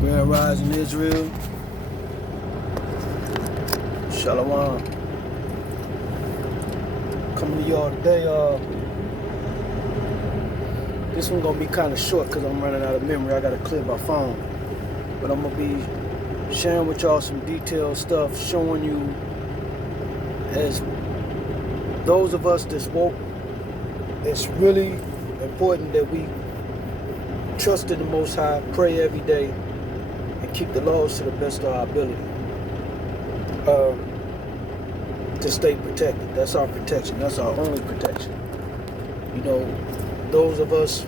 Grand Rising Israel. Shalom. Coming to y'all today. This one gonna be kind of short because I'm running out of memory. I gotta clear my phone. But I'm gonna be sharing with y'all some detailed stuff, showing you, as those of us that's woke, it's really important that we trust in the Most High, pray every day, and keep the laws to the best of our ability. To stay protected. That's our protection. That's our only protection. You know, those of us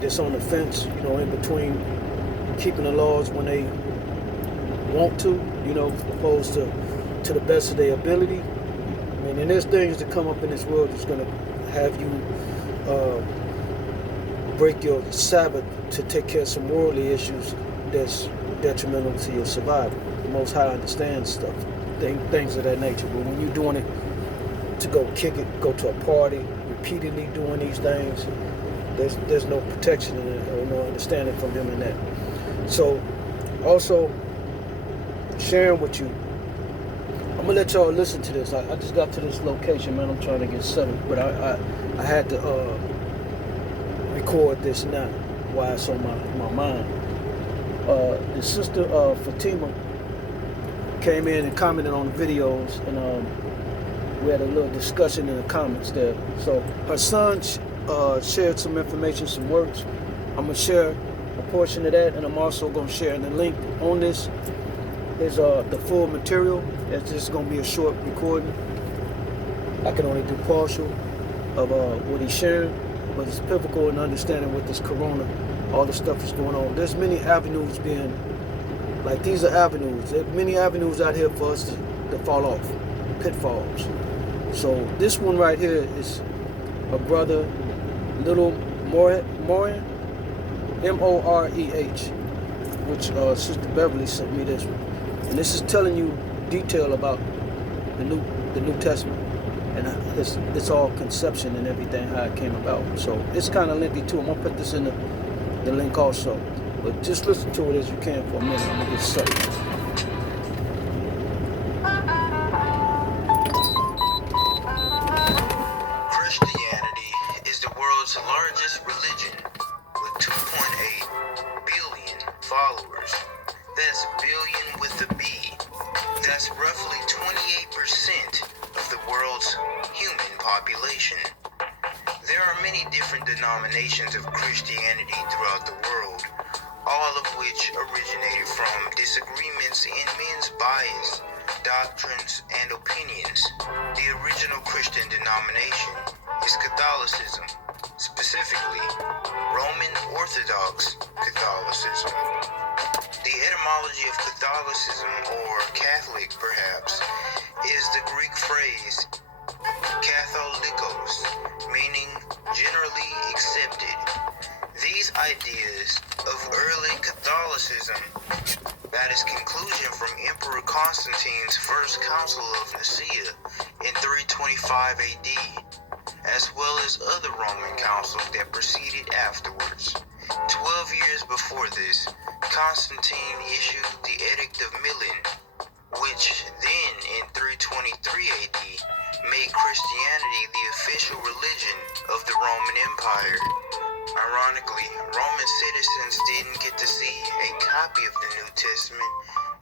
that's on the fence, in between keeping the laws when they want to, opposed to the best of their ability. I mean, and there's things that come up in this world that's going to have you break your Sabbath to take care of some worldly issues that's detrimental to your survival. The Most High understands stuff, things of that nature. But when you're doing it to go kick it, go to a party, repeatedly doing these things, there's no protection in it, or no understanding from him in that. So, also sharing with you, I'm gonna let y'all listen to this. I just got to this location, man. I'm trying to get settled, but I had to record this now while it's on my mind. The sister Fatima came in and commented on the videos, and we had a little discussion in the comments there. So her son shared some information, some words. I'm gonna share a portion of that, and I'm also gonna share the link on this. Is the full material. It's just gonna be a short recording. I can only do partial of what he's sharing, but it's pivotal in understanding what this corona, all the stuff that's going on. There's many avenues these are avenues. There are many avenues out here for us to fall off, pitfalls. So this one right here is a brother, Little Moreh, M-O-R-E-H, which Sister Beverly sent me this one. And this is telling you detail about the New Testament, and it's all conception and everything, how it came about. So it's kind of lengthy too. I'm gonna put this in the link also, but just listen to it as you can for a minute. I'm gonna get started. Christianity is the world's largest religion with 2.8 billion followers. That's billion with a B. That's roughly 28% of the world's human population. There are many different denominations of Christianity throughout the world, all of which originated from disagreements in men's bias, doctrines, and opinions. The original Christian denomination is Catholicism, specifically Roman Orthodox Catholicism. The etymology of Catholicism, or Catholic perhaps, is the Greek phrase Katholikos, meaning generally accepted. These ideas of early Catholicism, that is conclusion from Emperor Constantine's First Council of Nicaea in 325 AD, as well as other Roman councils that proceeded afterwards. 12 years before this, Constantine issued the Edict of Milan, which then in 323 AD made Christianity the official religion of the Roman Empire. Ironically, Roman citizens didn't get to see a copy of the New Testament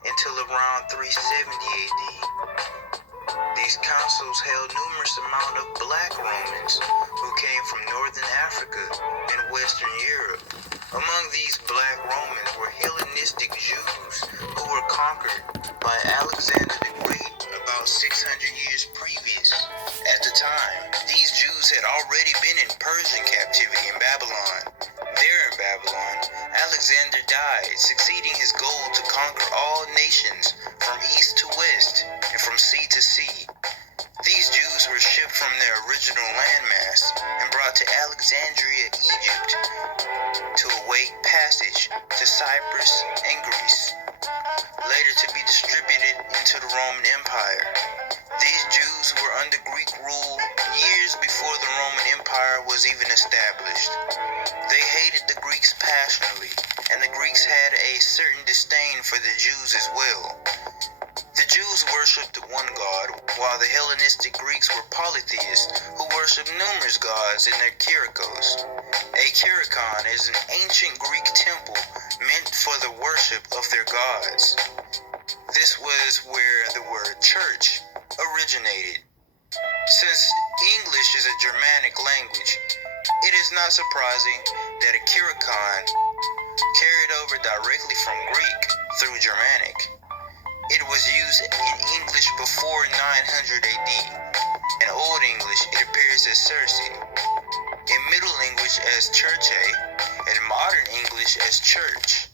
until around 370 AD. These councils held numerous amount of black Romans who came from Northern Africa and Western Europe. Among these black Romans were Hellenistic Jews who were conquered by Alexander the Great about 600 years previous. At the time, these Jews had already been in Persian captivity in Babylon. There in Babylon, Alexander died, succeeding his goal to conquer all nations from east to west and from sea to sea. These Jews were shipped from their original landmass and brought to Alexandria, Egypt, to await passage to Cyprus and Greece, later to be distributed into the Roman Empire. These Jews were under Greek rule years before the Roman Empire was even established. They hated the Greeks passionately, and the Greeks had a certain disdain for the Jews as well. The Jews worshipped one god, while the Hellenistic Greeks were polytheists who worshipped numerous gods in their kirikos. A kirikon is an ancient Greek temple meant for the worship of their gods. This was where the word church originated. Since English is a Germanic language, it is not surprising that a kirikon carried over directly from Greek through Germanic. It was used in English before 900 AD. In Old English, it appears as Circe. In Middle English as churche, and Modern English as church.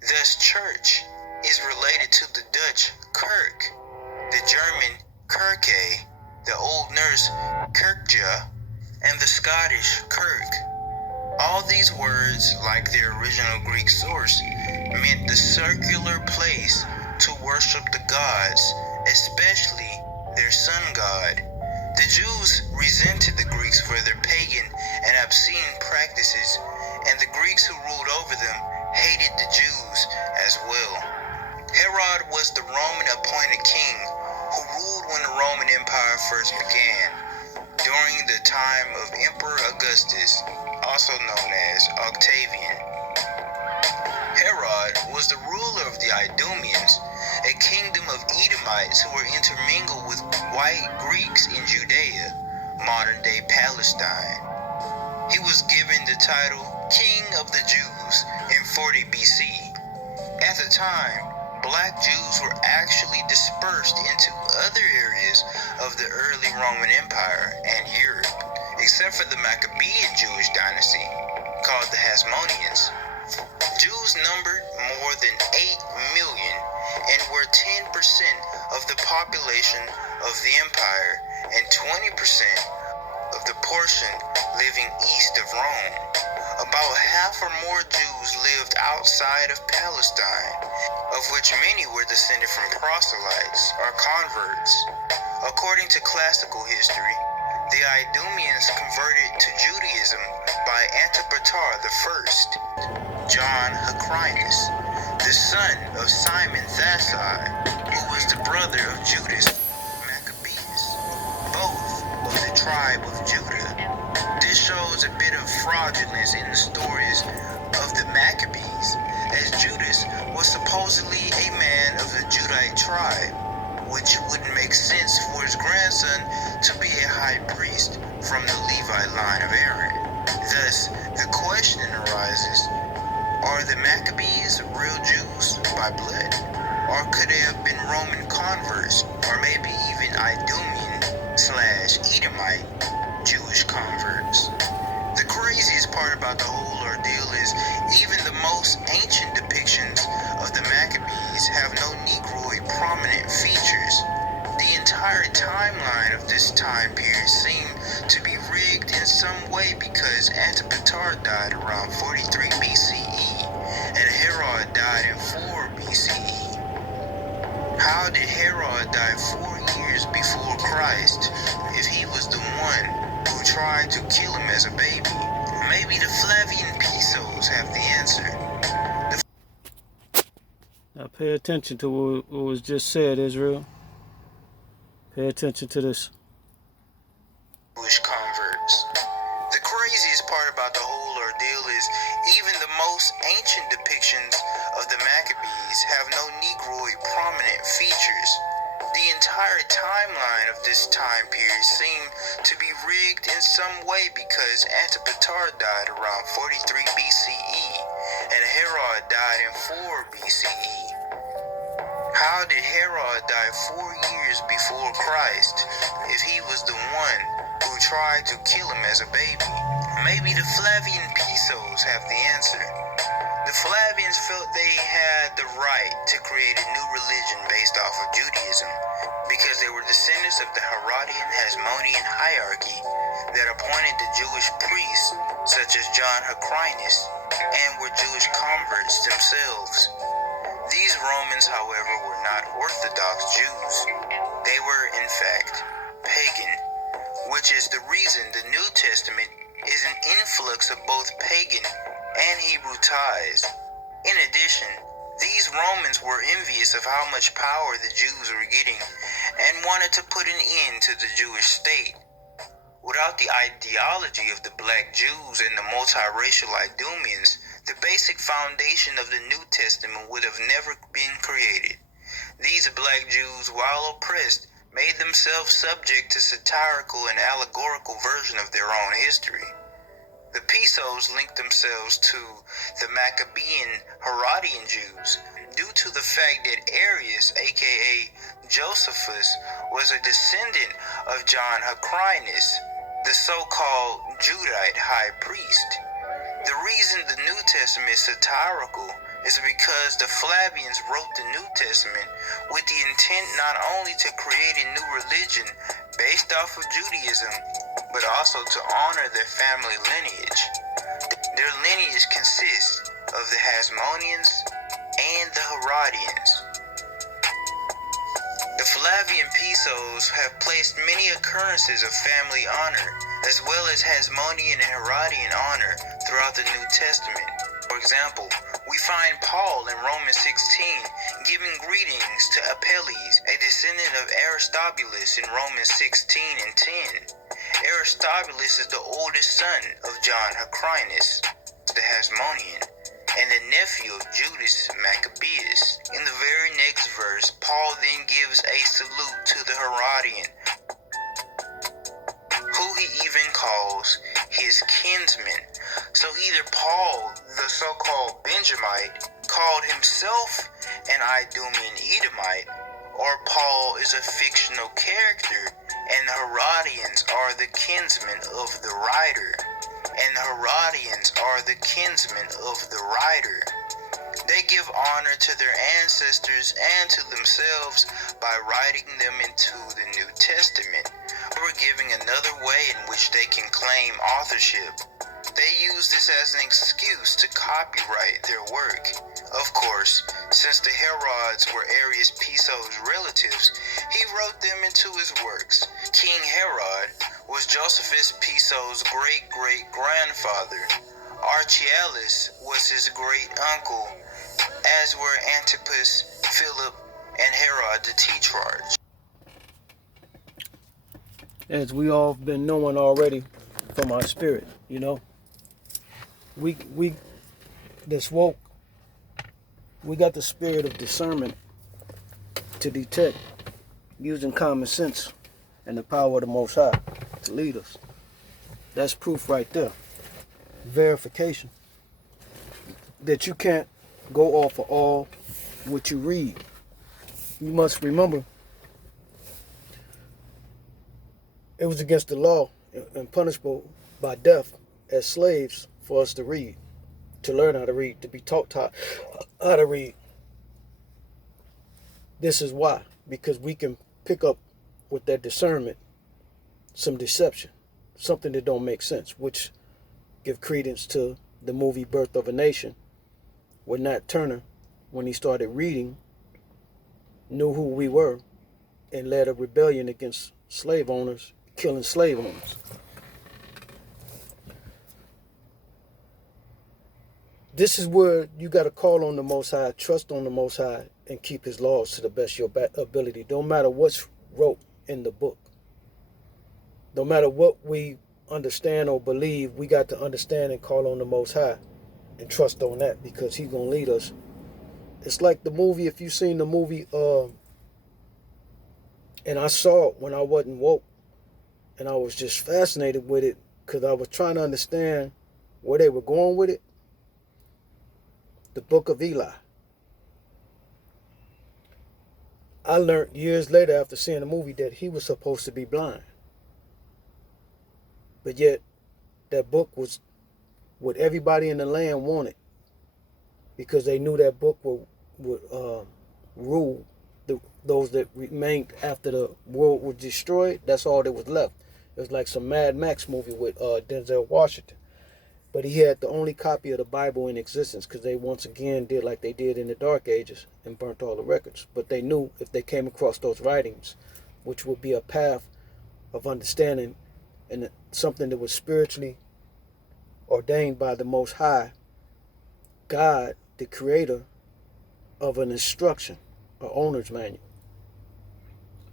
Thus, church is related to the Dutch kerk, the German kerke, the Old Norse kerkja, and the Scottish kirk. All these words, like their original Greek source, meant the circular place to worship the gods, especially their sun god. The Jews resented the Greeks for their pagan and obscene practices, and the Greeks who ruled over them hated the Jews as well. Herod was the Roman appointed king who ruled when the Roman Empire first began, during the time of Emperor Augustus, also known as Octavian. Herod was the ruler of the Idumeans, a kingdom of Edomites who were intermingled with white Greeks in Judea, modern-day Palestine. He was given the title King of the Jews in 40 BC. At the time, black Jews were actually dispersed into other areas of the early Roman Empire and Europe, except for the Maccabean Jewish dynasty, called the Hasmoneans. Jews numbered more than 8 million and were 10% of the population of the empire and 20% of the portion living east of Rome. About half or more Jews lived outside of Palestine, of which many were descended from proselytes or converts. According to classical history, the Idumeans converted to Judaism by Antipater I, John Hyrcanus, the son of Simon Thassi, who was the brother of Judas Maccabeus, both of the tribe of Judah. This shows a bit of fraudulence in the stories of the Maccabees, as Judas was supposedly a man of the Judite tribe, which wouldn't make sense for his grandson to be a high priest from the Levite line of Aaron. Thus, the question arises, are the Maccabees real Jews by blood? Or could they have been Roman converts, or maybe even Idumean/Edomite Jewish converts? The craziest part about the whole ordeal is even the most ancient depictions of the Maccabees have no Negroid prominent features. The entire timeline of this time period seemed to be rigged in some way because Antipater died around 43 BCE and Herod died in 4 BCE. How did Herod die 4 years before Christ if he was the one who tried to kill him as a baby? Maybe the Flavian Pisos have the answer. Now pay attention to what was just said, Israel. Pay attention to this. Jewish converts. The craziest part about the whole ordeal is even the most ancient depictions of the Maccabees have no Negroid prominent features. The entire timeline of this time period seemed to be rigged in some way because Antipater died around 43 BCE and Herod died in 4 BCE. How did Herod die 4 years before Christ if he was the one who tried to kill him as a baby? Maybe the Flavian Pisos have the answer. The Flavians felt they had the right to create a new religion based off of Judaism because they were descendants of the Herodian Hasmonean hierarchy that appointed the Jewish priests such as John Hyrcanus and were Jewish converts themselves. These Romans, however, were not Orthodox Jews. They were, in fact, pagan, which is the reason the New Testament is an influx of both pagan and Hebrew ties. In Romans were envious of how much power the Jews were getting and wanted to put an end to the Jewish state. Without the ideology of the black Jews and the multiracial Idumeans, the basic foundation of the New Testament would have never been created. These black Jews, while oppressed, made themselves subject to satirical and allegorical version of their own history. The Pisos linked themselves to the Maccabean Herodian Jews due to the fact that Arius, aka Josephus, was a descendant of John Hyrcanus, the so-called Judite high priest. The reason the New Testament is satirical is because the Flavians wrote the New Testament with the intent not only to create a new religion based off of Judaism, but also to honor their family lineage. Their lineage consists of the Hasmoneans and the Herodians. The Flavian Pisos have placed many occurrences of family honor, as well as Hasmonean and Herodian honor throughout the New Testament. For example, we find Paul in Romans 16 giving greetings to Apelles, a descendant of Aristobulus, in Romans 16 and 10. Aristobulus is the oldest son of John Hyrcanus, the Hasmonean, and the nephew of Judas Maccabeus. In the very next verse, Paul then gives a salute to the Herodian, who he even calls his kinsman. So either Paul, the so-called Benjamite, called himself an Idumean Edomite, or Paul is a fictional character and the Herodians are the kinsmen of the writer. They give honor to their ancestors and to themselves by writing them into the New Testament, or giving another way in which they can claim authorship. They use this as an excuse to copyright their work. Of course, since the Herods were Arius Piso's relatives, he wrote them into his works. King Herod was Josephus Piso's great-great-grandfather. Archelaus was his great-uncle, as were Antipas, Philip, and Herod the Tetrarch. As we all been knowing already from our spirit, we that's woke. We got the spirit of discernment to detect using common sense and the power of the Most High to lead us. That's proof right there. Verification that you can't go off of all what you read. You must remember it was against the law and punishable by death as slaves for us to read, to learn how to read, to be taught how to read. This is why, because we can pick up with that discernment some deception, something that don't make sense, which give credence to the movie Birth of a Nation, where Nat Turner, when he started reading, knew who we were and led a rebellion against slave owners, killing slave owners. This is where you got to call on the Most High, trust on the Most High, and keep His laws to the best of your ability. Don't matter what's wrote in the book. No matter what we understand or believe, we got to understand and call on the Most High and trust on that, because He's going to lead us. It's like the movie, if you've seen the movie, and I saw it when I wasn't woke, and I was just fascinated with it because I was trying to understand where they were going with it. The Book of Eli. I learned years later after seeing the movie that he was supposed to be blind. But yet, that book was what everybody in the land wanted, because they knew that book would rule those that remained after the world was destroyed. That's all that was left. It was like some Mad Max movie with Denzel Washington. But he had the only copy of the Bible in existence, because they once again did like they did in the Dark Ages and burnt all the records. But they knew if they came across those writings, which would be a path of understanding and something that was spiritually ordained by the Most High, God, the Creator, of an instruction, an owner's manual.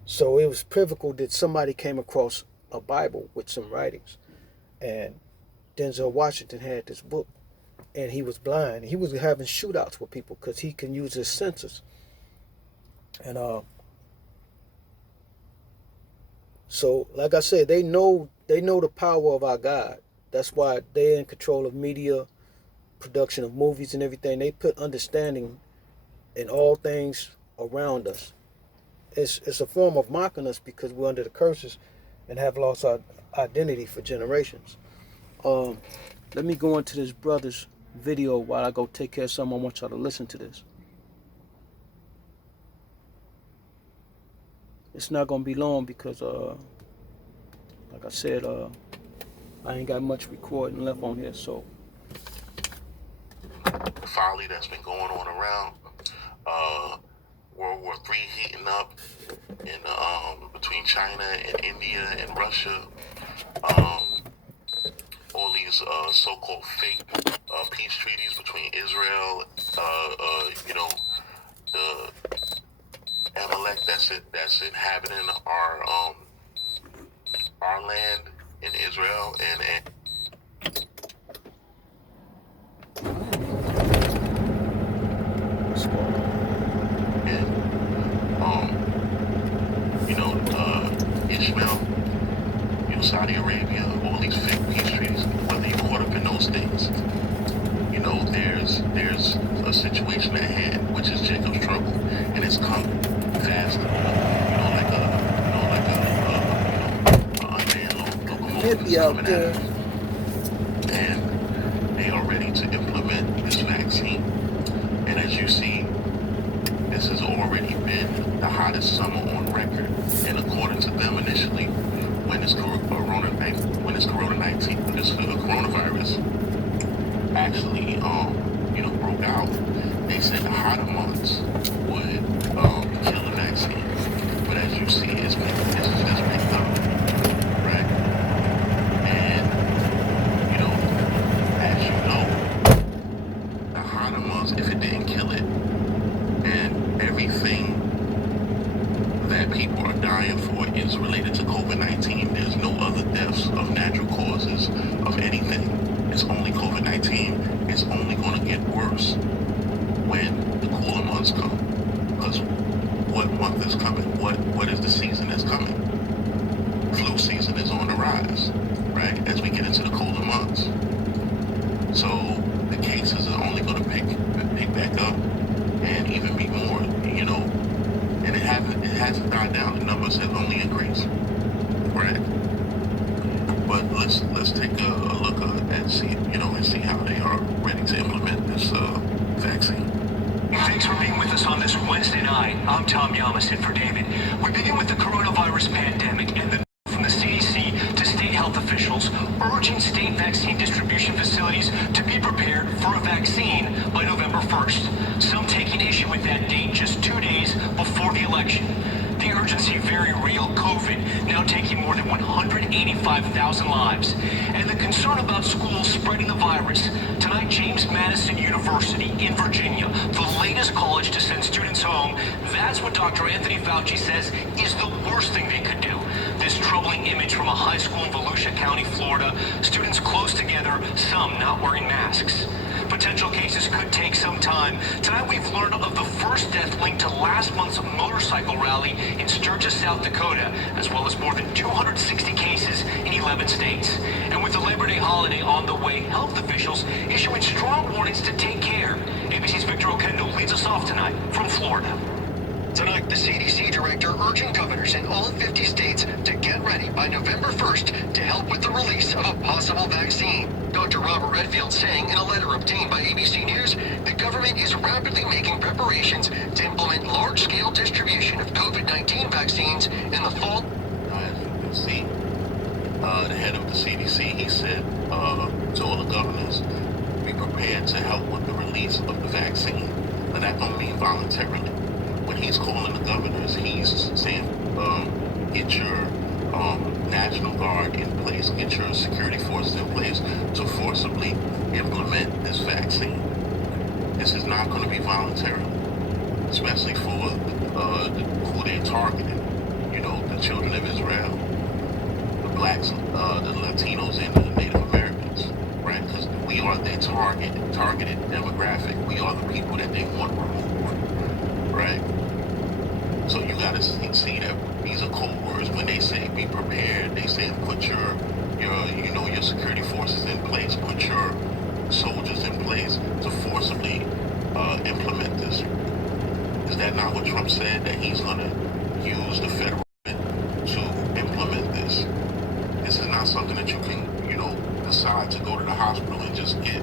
So it was pivotal that somebody came across a Bible with some writings. And Denzel Washington had this book, and he was blind. He was having shootouts with people because he can use his senses. And so, like I said, they know the power of our God. That's why they're in control of media, production of movies and everything. They put understanding in all things around us. It's a form of mocking us because we're under the curses and have lost our identity for generations. Let me go into this brother's video while I go take care of something. I want y'all to listen to this. It's not gonna be long because like I said, I ain't got much recording left on here, so. Folly that's been going on around, World War III heating up in between China and India and Russia. All these so-called fake peace treaties between Israel, the Amalek that's inhabiting our land in Israel and Ishmael, Saudi Arabia, all these fake peace treaties. Whether you're caught up in those things, there's a situation at hand, which is Jacob's trouble, and it's coming fast. Hippie out there. And they are ready to implement this vaccine. And as you see, this has already been the hottest summer on record. And according to them initially, when this coronavirus actually broke out, they said the hotter months would kill the vaccine. But as you see, it's just picked up, right? And as you know, the hotter months, if it didn't kill it, and everything that people are dying for is related to COVID-19. There's no other deaths of natural causes of anything. It's only COVID-19. It's only going to get worse when the cooler months come. Because what month is coming? What is the season that's coming? Flu season is on the rise, right? As we get into the colder months. So the cases are only going to pick back up and even be more, and it hasn't died down. The numbers have only increased, right? But let's take a look and see, and see how they are ready to implement this vaccine. Thanks for being with us on this Wednesday night. I'm Tom Yamas, in for David. We begin with the coronavirus pandemic and the from the CDC to state health officials urging state vaccine distribution facilities to be prepared for a vaccine by November 1st. Some taking issue with that date just 2 days before the election. The urgency very real. COVID now taking more than 185,000 lives. And the concern about schools spreading the virus. Tonight, James Madison University in Virginia, the latest college to send students home. That's what Dr. Anthony Fauci says is the worst thing they could do. This troubling image from a high school in Volusia County, Florida. Students close together, some not wearing masks. Potential cases could take some time. Tonight we've learned of the first death linked to last month's motorcycle rally in Sturgis, South Dakota, as well as more than 260 cases in 11 states. And with the Labor Day holiday on the way, health officials issuing strong warnings to take care. ABC's Victor Okendo leads us off tonight from Florida. Tonight, the CDC director urging governors in all 50 states to get ready by November 1st to help with the release of a possible vaccine. Dr. Robert Redfield saying in a letter obtained by ABC News, the government is rapidly making preparations to implement large-scale distribution of COVID-19 vaccines in the fall. As you can see, the head of the CDC, he said to all the governors, be prepared to help with the release of the vaccine. But that don't mean voluntarily. When he's calling the governors, he's saying, get your National Guard in place, get your security forces in place to forcibly implement this vaccine. This is not going to be voluntary. especially for who they're targeting. You know, the children of Israel, the blacks, the Latinos, and the Native Americans, right? Because we are their targeted demographic. We are the people that they want removed, right? So you got to see that these are code words when they say be prepared. They say put your security forces in place, put your soldiers in place to forcibly implement this. Is that not what Trump said, that he's going to use the federal government to implement this? This is not something that you can, decide to go to the hospital and just get.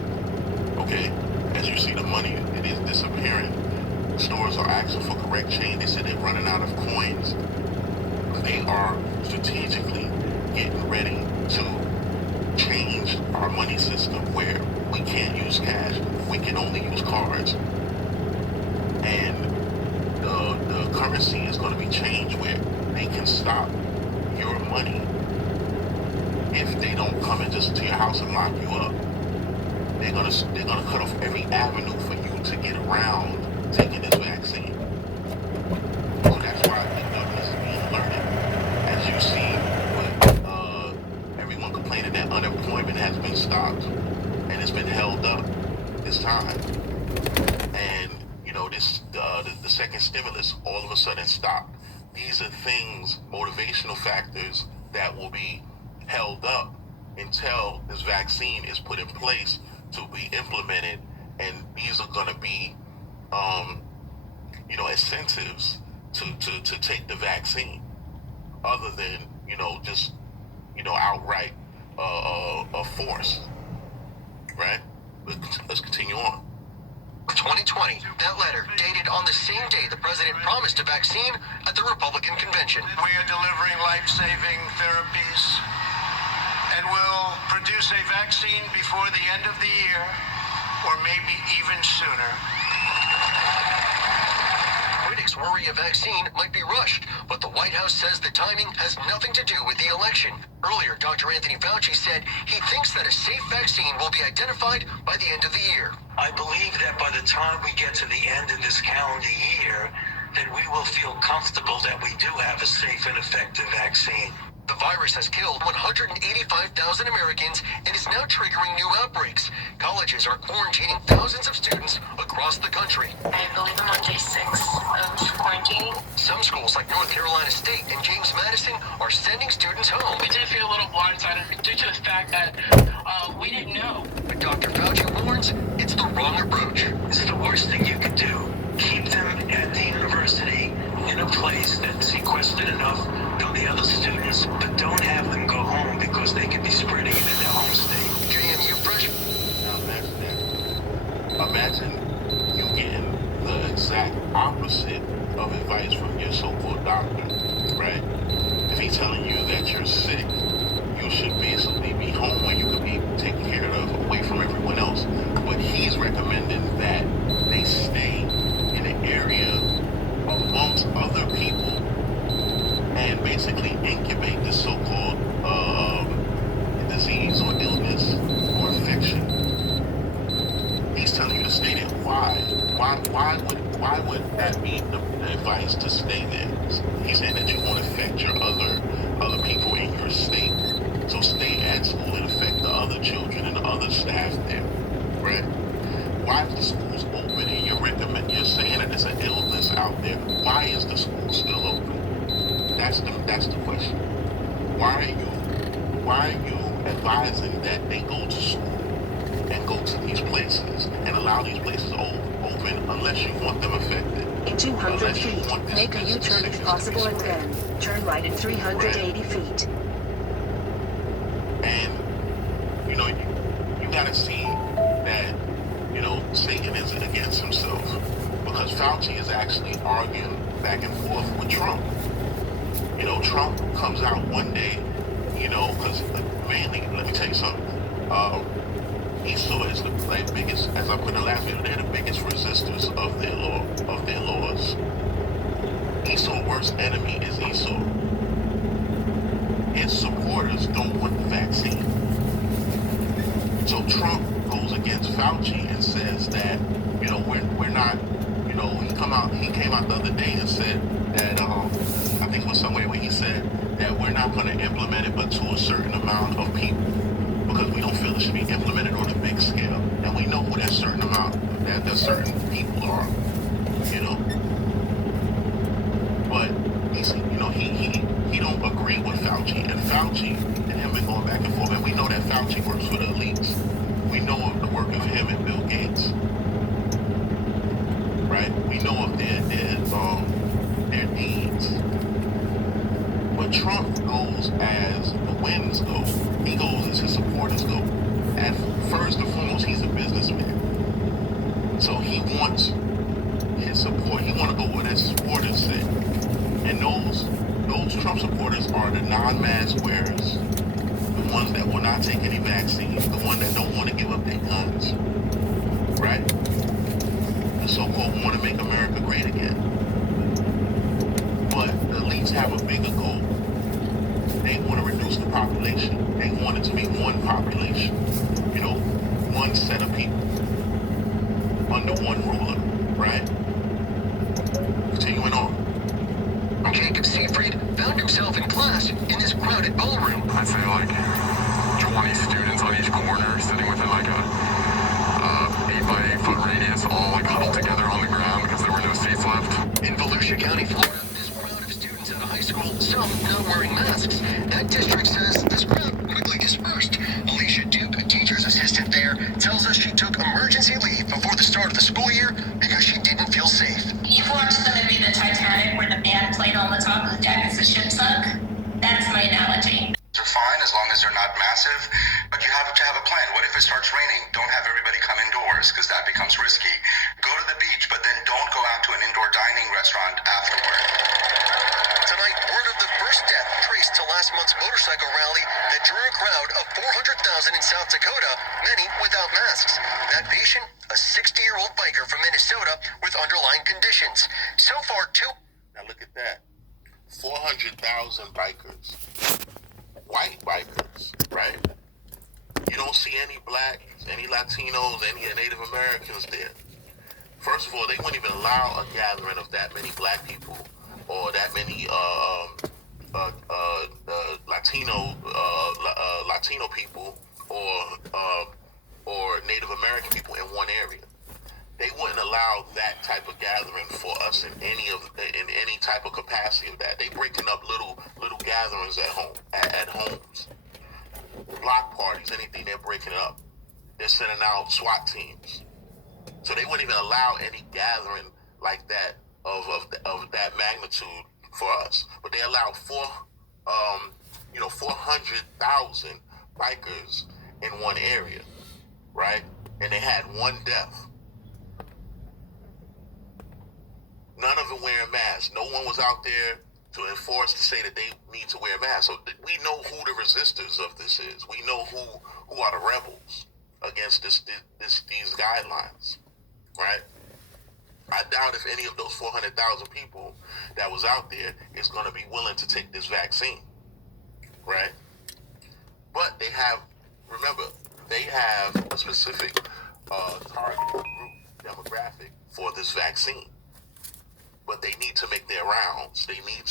Okay, as you see, the money, it is disappearing. Stores are asking for correct change. They said they're running out of coins. They are strategically getting ready to change our money system where we can't use cash. We can only use cards. And the currency is going to be changed where they can stop your money if they don't come in just to your house and lock you up. They're gonna cut off every avenue for you to get around taking this vaccine. So that's why the government is being alerted. As you see with everyone complaining that unemployment has been stopped and it's been held up this time. And this the second stimulus all of a sudden stopped. These are things, motivational factors that will be held up until this vaccine is put in place to be implemented, and these are going to be incentives to take the vaccine, other than just outright force, right? Let's continue on. 2020, that letter dated on the same day the president promised a vaccine at the Republican convention. We are delivering life-saving therapies and will produce a vaccine before the end of the year, or maybe even sooner. Critics worry a vaccine might be rushed, but the White House says the timing has nothing to do with the election. Earlier, Dr. Anthony Fauci said he thinks that a safe vaccine will be identified by the end of the year. I believe that by the time we get to the end of this calendar year, that we will feel comfortable that we do have a safe and effective vaccine. The virus has killed 185,000 Americans and is now triggering new outbreaks. Colleges are quarantining thousands of students across the country. I believe I'm on day 6 of quarantine. Some schools like North Carolina State and James Madison are sending students home. We did feel a little blindsided due to the fact that we didn't know. But Dr. Fauci warns it's the wrong approach. It's the worst thing you could do. Keep them at the university in a place that's sequestered enough from the other students, but don't have them go home because they could be spreading it in their home state. JMU fresh. Now imagine that. Imagine you getting the exact opposite of advice from your so-called doctor, right? If he's telling you that you're sick, you should basically be home where you could be taken care of, away from everyone else. But he's recommending that they stay in an area amongst other people and basically incubate this so-called disease or illness or infection. He's telling you to stay there. Why? Why would that be the advice to stay there? He's saying that you won't affect your other people in your state. So stay at school and affect the other children and the other staff there, right? Why is the schools open and you're saying that there's an illness out there? Why is the school still open? That's the question. Why are you advising that they go to school and go to these places and allow these places open unless you want them affected? In 200 feet, make a U-turn if possible and then turn right in 380 feet. And, you gotta see that, Satan is against himself, because Fauci is actually arguing back and forth with Trump. Trump comes out one day, because mainly, let me tell you something, Esau is the biggest, as I put in the last video, they're the biggest resistors of their laws. Esau's worst enemy is Esau. His supporters don't want the vaccine. So Trump goes against Fauci and says that, we're not, he come out the other day and said that I think it was somewhere where he said that we're not going to implement it but to a certain amount of people because we don't feel it should be implemented on a big scale, and we know who that certain people are, you know. But he don't agree with Fauci, and Fauci and him been going back and forth, and we know that Fauci works for the elites. We know of the work of him and Bill Gates, right? We know of their deeds. But Trump goes as the winds go. He goes as his supporters go. And first and foremost, he's a businessman. So he wants his support. He want to go where his supporters say. And those Trump supporters are the non-mask wearers, the ones that will not take any vaccines, the ones that don't want to give up their guns, right? The so-called want to make America great again. But the elites have a bigger goal. They want to reduce the population. They want it to be one population, you know, one set of people under one ruler, right? Continuing on. Jacob Seifried found himself in class in this crowded ballroom. I'd say like 20 students on each corner sitting within like a 8 by 8 foot radius, all like huddled together on the ground because there were no seats left. In Volusia County, Florida, this crowd of students at a high school, some not wearing masks. That district says this crowd quickly dispersed. Alicia Duke, a teacher's assistant there, tells us she took emergency leave before the start of the school year because she didn't feel safe. You've watched the movie The Titanic where the band played on the top of the deck as the ship sunk? That's my analogy. They're fine as long as they're not massive, but you have to have a plan. What if it starts raining? Don't have everybody come indoors because that becomes risky. Go to the beach, but then don't go out to an indoor dining restaurant afterward. Tonight, word of the first death traced to last month's motorcycle rally that drew a crowd of 400,000 in South Dakota, many without masks. That patient, a 60-year-old biker from Minnesota with underlying conditions. So far, Now look at that. 400,000 bikers. White bikers, right? You don't see any blacks, any Latinos, any Native Americans there. First of all, they wouldn't even allow a gathering of that many black people or that many Latino people or Native American people in one area. They wouldn't allow that type of gathering for us in any type of capacity of that. They breaking up little gatherings at homes, block parties, anything. They're breaking it up. They're sending out SWAT teams, so they wouldn't even allow any gathering like that of that magnitude for us. But they allowed 400,000 bikers in one area, right? And they had one death. None of them wearing masks. No one was out there to enforce to say that they need to wear masks. So we know who the resistors of this is. We know who are the rebels against these guidelines, right? I doubt if any of those 400,000 people that was out there is going to be willing to take this vaccine, right? But they have a specific target group demographic for this vaccine. But they need to make their rounds. They need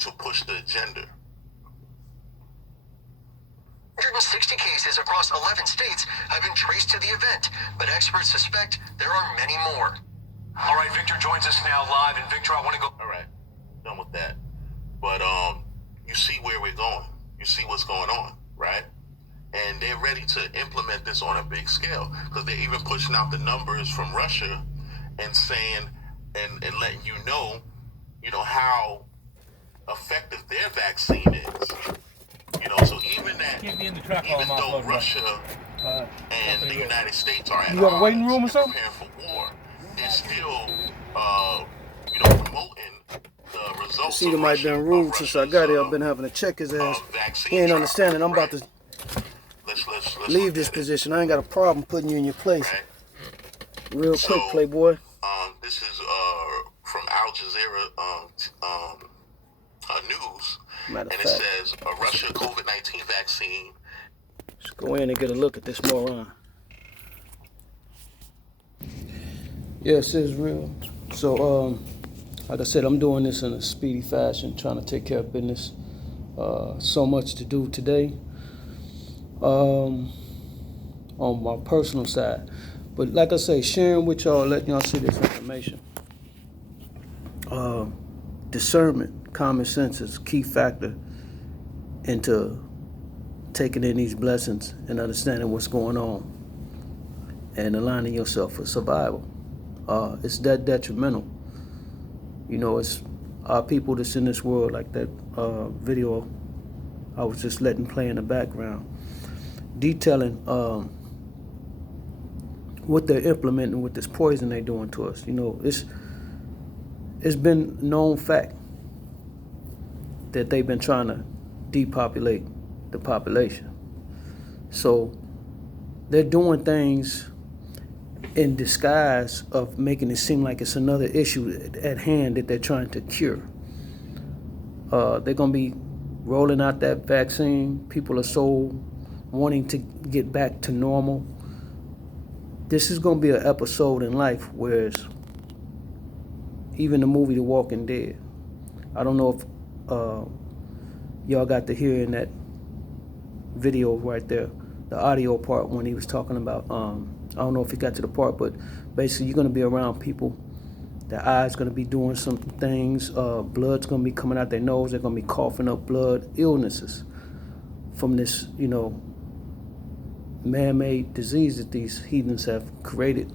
to push the agenda. 160 cases across 11 states have been traced to the event, but experts suspect there are many more. All right, Victor joins us now live, and Victor, I want to go. All right, done with that. But you see where we're going. You see what's going on, right? And they're ready to implement this on a big scale because they're even pushing out the numbers from Russia and saying and letting you know how effective their vaccine is. So even though Russia and the United States are at you got a waiting room or something? Preparing for war, they're still promoting the results. See, might have been rude since I got here. I've been having to check his ass. He ain't understanding. I'm about to leave this position. I ain't got a problem putting you in your place. Right. Real quick, Playboy. This is from Al Jazeera News, and it says a Russia COVID-19 vaccine. Let's go in and get a look at this moron. Yes, IsReal So, like I said, I'm doing this in a speedy fashion, trying to take care of business. So much to do today on my personal side. But like I say, sharing with y'all, letting y'all see this information. Discernment, common sense is a key factor into taking in these blessings and understanding what's going on and aligning yourself for survival. It's that detrimental. You know, it's our people that's in this world, like that video I was just letting play in the background, detailing what they're implementing with this poison they're doing to us. You know, it's been known fact that they've been trying to depopulate the population. So they're doing things in disguise of making it seem like it's another issue at hand that they're trying to cure. They're going to be rolling out that vaccine. People are so wanting to get back to normal. This is going to be an episode in life, whereas even the movie The Walking Dead, I don't know if y'all got to hear in that video right there, the audio part when he was talking about, I don't know if he got to the part, but basically you're going to be around people, their eyes going to be doing some things, blood's going to be coming out their nose, they're going to be coughing up blood, illnesses from this, you know, man-made disease that these heathens have created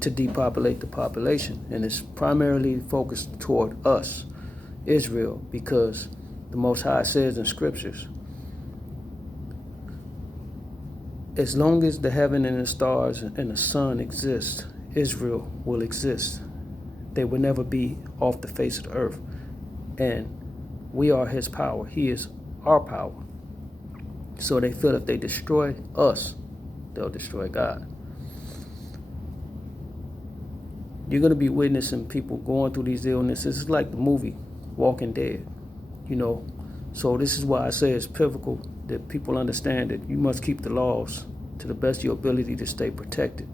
to depopulate the population. And it's primarily focused toward us, Israel, because the Most High says in scriptures, as long as the heaven and the stars and the sun exist, Israel will exist. They will never be off the face of the earth. And we are his power. He is our power. So they feel if they destroy us, they'll destroy God. You're going to be witnessing people going through these illnesses. It's like the movie Walking Dead, you know. So this is why I say it's pivotal that people understand that you must keep the laws to the best of your ability to stay protected,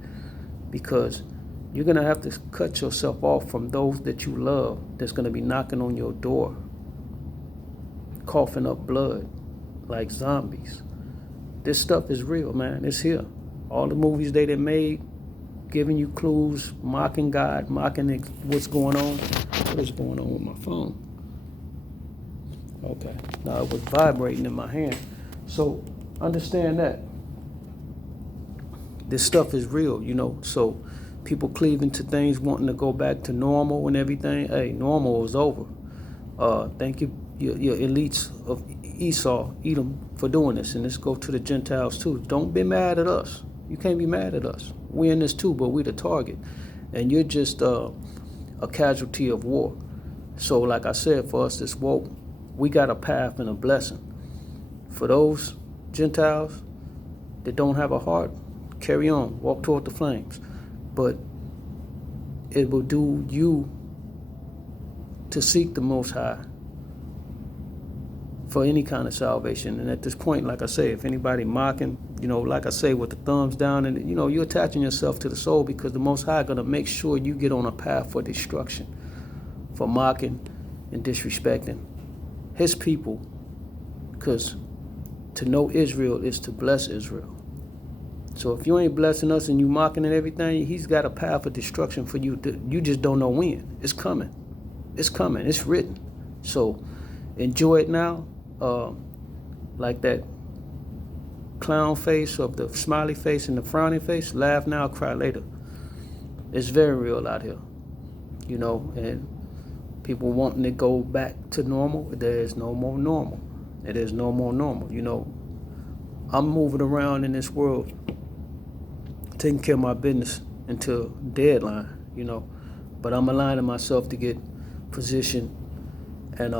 because you're going to have to cut yourself off from those that you love that's going to be knocking on your door, coughing up blood like zombies. This stuff is real, man. It's here. All the movies they made, giving you clues, mocking God, mocking what's going on. What is going on with my phone? Okay. Now it was vibrating in my hand. So understand that. This stuff is real, you know. So people cleaving to things, wanting to go back to normal and everything. Hey, normal is over. Thank you, your elites of Esau, Edom, for doing this. And let's go to the Gentiles too. Don't be mad at us. You can't be mad at us. We're in this too, but we're the target. And you're just a casualty of war. So like I said, for us this woke, we got a path and a blessing. For those Gentiles that don't have a heart, carry on, walk toward the flames. But it will do you to seek the Most High for any kind of salvation. And at this point, like I say, if anybody mocking, you know, like I say, with the thumbs down, and you know, you're attaching yourself to the soul, because the Most High gonna make sure you get on a path for destruction, for mocking and disrespecting his people. Because to know Israel is to bless Israel. So if you ain't blessing us and you mocking and everything, he's got a path of destruction for you. You just don't know when. It's coming. It's coming. It's written. So enjoy it now. Like that clown face of the smiley face and the frowning face. Laugh now, cry later. It's very real out here. You know, and people wanting to go back to normal. There is no more normal. It is no more normal. You know, I'm moving around in this world, taking care of my business until deadline, you know. But I'm aligning myself to get positioned and,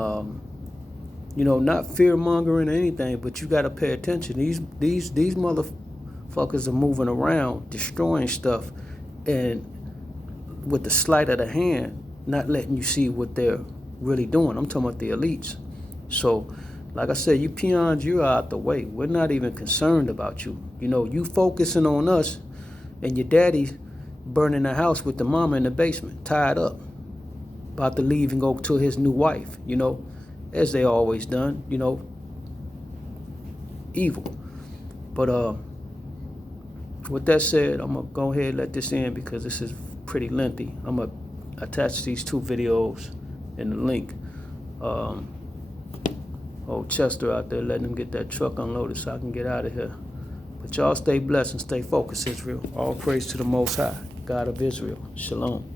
you know, not fear mongering or anything, but you got to pay attention. These motherfuckers are moving around, destroying stuff, and with the sleight of the hand, not letting you see what they're really doing. I'm talking about the elites. So, like I said, you peons, you're out the way. We're not even concerned about you. You know, you focusing on us, and your daddy burning the house with the mama in the basement, tied up. about to leave and go to his new wife, you know, as they always done, you know, evil. But with that said, I'm gonna go ahead and let this in because this is pretty lengthy. I'm gonna attach these 2 videos in the link. Old Chester out there letting him get that truck unloaded so I can get out of here. But y'all stay blessed and stay focused, Israel. All praise to the Most High, God of Israel. Shalom.